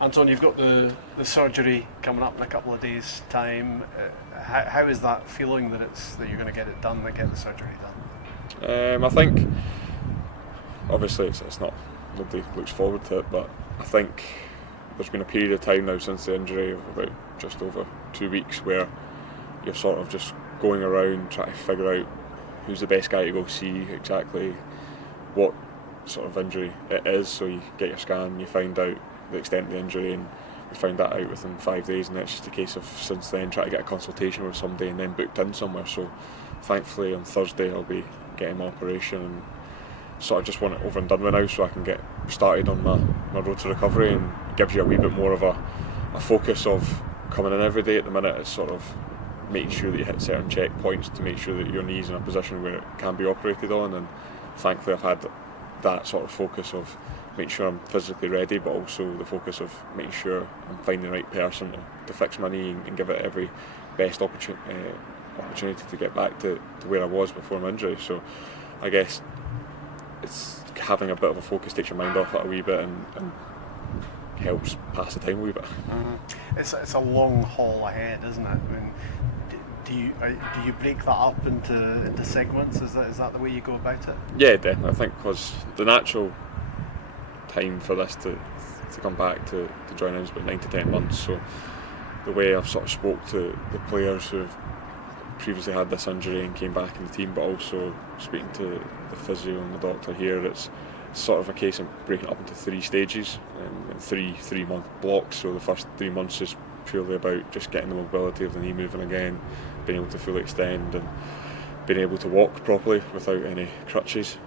Anton, you've got the surgery coming up in a couple of days' time. How is that feeling that you're going to get it done, get the surgery done? I think obviously it's not, nobody looks forward to it, but I think there's been a period of time now since the injury of about just over 2 weeks where you're sort of just going around trying to figure out who's the best guy to go see, exactly what sort of injury it is. So you get your scan, you find out the extent of the injury, and we found that out within 5 days, and it's just a case of since then trying to get a consultation with somebody and then booked in somewhere. So thankfully on Thursday I'll be getting my operation and sort of just want it over and done with now so I can get started on my road to recovery, and it gives you a wee bit more of a focus of coming in every day. At the minute it's sort of making sure that you hit certain checkpoints to make sure that your knee's in a position where it can be operated on, and thankfully I've had that sort of focus of making sure I'm physically ready, but also the focus of making sure I'm finding the right person to fix my knee and give it every best opportunity to get back to where I was before my injury. So I guess it's having a bit of a focus takes your mind off it a wee bit and helps pass the time a wee bit. It's a long haul ahead, isn't it? I mean, do you break that up into segments? Is that the way you go about it? Yeah, definitely. I think because the natural time for this to come back to join in is about 9 to 10 months. So the way I've sort of spoke to the players who have previously had this injury and came back in the team, but also speaking to the physio and the doctor here, it's sort of a case of breaking it up into 3 stages and 3 month blocks. So the first 3 months is purely about just getting the mobility of the knee moving again, being able to fully extend and being able to walk properly without any crutches.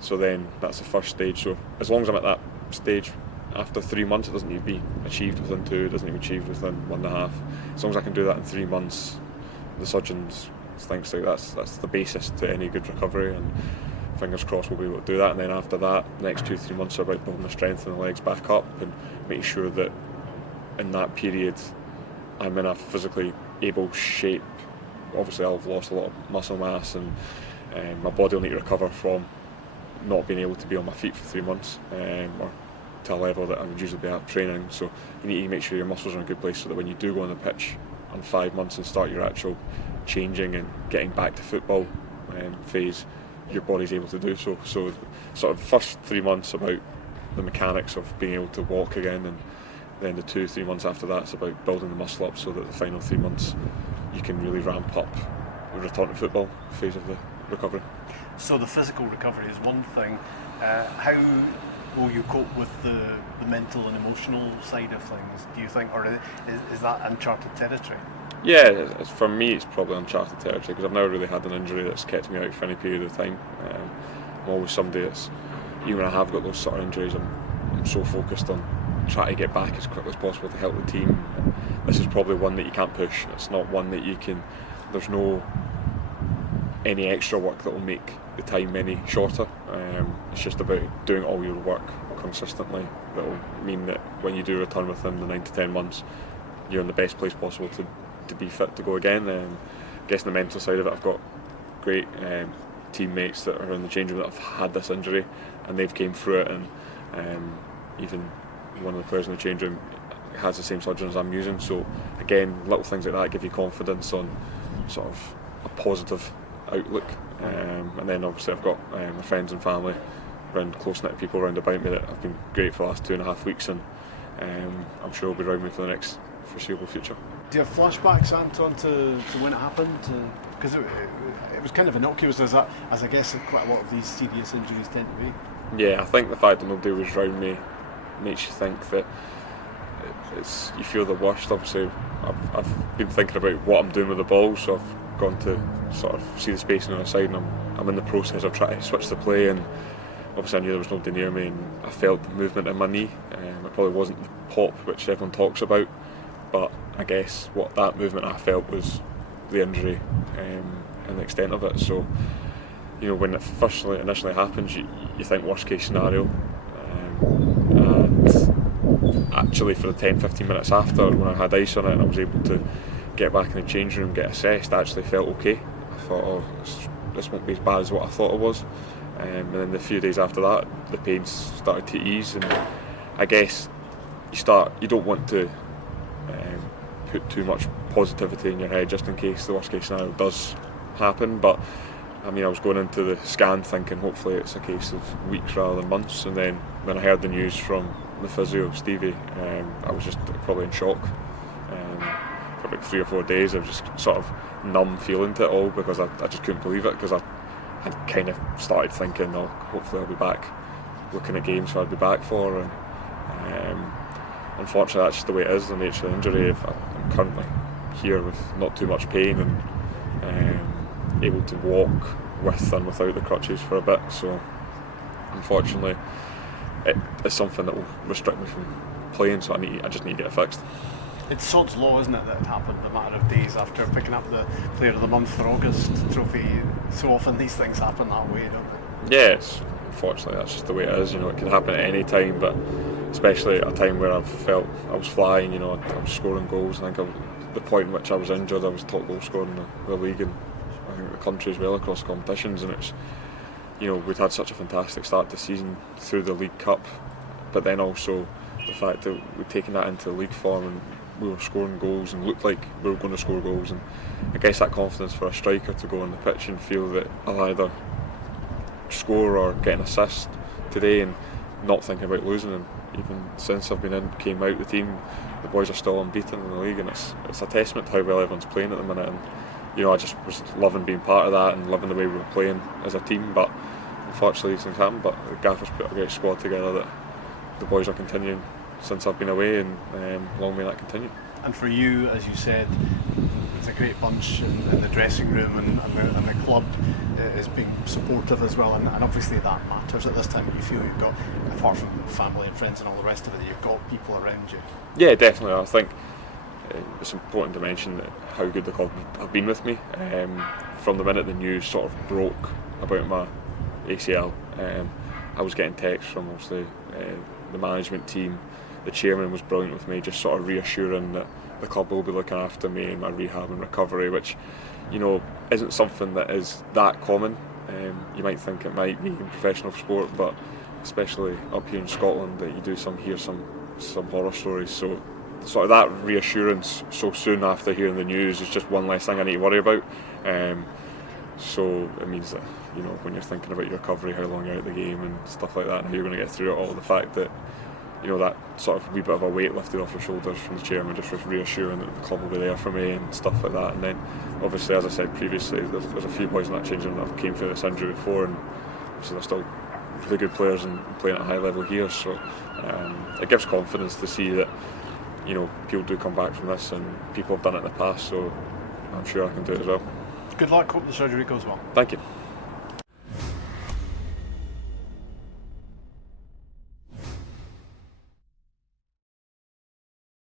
So then that's the first stage. So as long as I'm at that stage after 3 months, it doesn't need to be achieved within 2, it doesn't need to be achieved within 1.5. As long as I can do that in 3 months, the surgeons think like that's the basis to any good recovery, and fingers crossed we'll be able to do that. And then after that, the next 2-3 months are about building the strength in the legs back up and making sure that in that period I'm in a physically able shape. Obviously I've lost a lot of muscle mass, and my body will need to recover from not being able to be on my feet for 3 months, or to a level that I would usually be at training. So you need to make sure your muscles are in a good place so that when you do go on the pitch in 5 months and start your actual changing and getting back to football phase, your body's able to do so. So sort of the first 3 months about the mechanics of being able to walk again, and then the 2-3 months after that it's about building the muscle up so that the final 3 months you can really ramp up the return to football phase of the recovery. So the physical recovery is one thing. How will you cope with the mental and emotional side of things, do you think, or is that uncharted territory? Yeah, for me it's probably uncharted territory because I've never really had an injury that's kept me out for any period of time. I'm always somebody that's, even when I have got those sort of injuries, I'm so focused on trying to get back as quickly as possible to help the team. This is probably one that you can't push. It's not one that you can, there's no any extra work that will make the time any shorter. It's just about doing all your work consistently that will mean that when you do return within the 9 to 10 months, you're in the best place possible to be fit to go again. I guess the mental side of it, I've got great teammates that are in the change room that have had this injury and they've came through it, and even one of the players in the change room has the same surgeon as I'm using. So again, little things like that give you confidence on sort of a positive outlook. And then obviously I've got my friends and family around, close-knit people around about me that have been great for the last 2.5 weeks, and I'm sure will be around me for the next foreseeable future. Do you have flashbacks, Anton, to when it happened? Because it was kind of innocuous, as I guess quite a lot of these serious injuries tend to be. Yeah, I think the fact that nobody was around me makes you think that you feel the worst. Obviously I've been thinking about what I'm doing with the ball, so I've gone to sort of see the spacing on the side, and I'm in the process of trying to switch the play, and obviously I knew there was nobody near me, and I felt the movement in my knee. It probably wasn't the pop which everyone talks about, but I guess what that movement I felt was the injury and the extent of it. So you know, when it initially happens, you think worst case scenario, and actually for the 10-15 minutes after, when I had ice on it and I was able to get back in the change room, get assessed, I actually felt okay. I thought, oh, it's this won't be as bad as what I thought it was. And then the few days after that, the pain started to ease, and I guess you don't want to put too much positivity in your head just in case the worst case scenario does happen. But I mean, I was going into the scan thinking hopefully it's a case of weeks rather than months, and then when I heard the news from the physio, Stevie, I was just probably in shock. For about 3 or 4 days I was just sort of numb feeling to it all, because I just couldn't believe it, because I had kind of started thinking, oh, hopefully I'll be back looking at games I'll be back for, and unfortunately that's just the way it is, the nature of the injury. I'm currently here with not too much pain and able to walk with and without the crutches for a bit, so unfortunately it's something that will restrict me from playing, so I just need to get it fixed. It's sod's law, isn't it, that it happened a matter of days after picking up the Player of the Month for August trophy. So often these things happen that way, don't they? Yes, unfortunately that's just the way it is. It can happen at any time, but especially at a time where I've felt I was flying. I was scoring goals. I think the point in which I was injured, I was top goal scorer in the league and I think the country as well across competitions. And it's we'd had such a fantastic start to the season through the League Cup, but then also the fact that we'd taken that into the league form and we were scoring goals and looked like we were going to score goals, and I guess that confidence for a striker to go on the pitch and feel that I'll either score or get an assist today and not thinking about losing. And even since I've came out the team, the boys are still unbeaten in the league, and it's a testament to how well everyone's playing at the minute. And I just was loving being part of that and loving the way we were playing as a team. But unfortunately these things happen, but the gaffer's put a great squad together that the boys are continuing since I've been away, and long may that continue. And for you, as you said, it's a great bunch in the dressing room, and the club is being supportive as well, and obviously that matters at this time. You feel you've got, apart from family and friends and all the rest of it, you've got people around you. Yeah, definitely. I think it's important to mention how good the club have been with me. From the minute the news sort of broke about my ACL, I was getting texts from obviously the management team. The chairman was brilliant with me, just sort of reassuring that the club will be looking after me in my rehab and recovery, which isn't something that is that common. You might think it might be in professional sport, but especially up here in Scotland, that you do hear some horror stories. So sort of that reassurance so soon after hearing the news is just one less thing I need to worry about. So it means that when you're thinking about your recovery, how long you're out of the game and stuff like that, and how you're going to get through it all, the fact that that sort of wee bit of a weight lifted off your shoulders from the chairman, just reassuring that the club will be there for me and stuff like that. And then obviously, as I said previously, there's a few boys in that changing room that came through this injury before, and obviously they're still really good players and playing at a high level here, so it gives confidence to see that people do come back from this, and people have done it in the past, so I'm sure I can do it as well. Good luck, hope the surgery goes well. Thank you.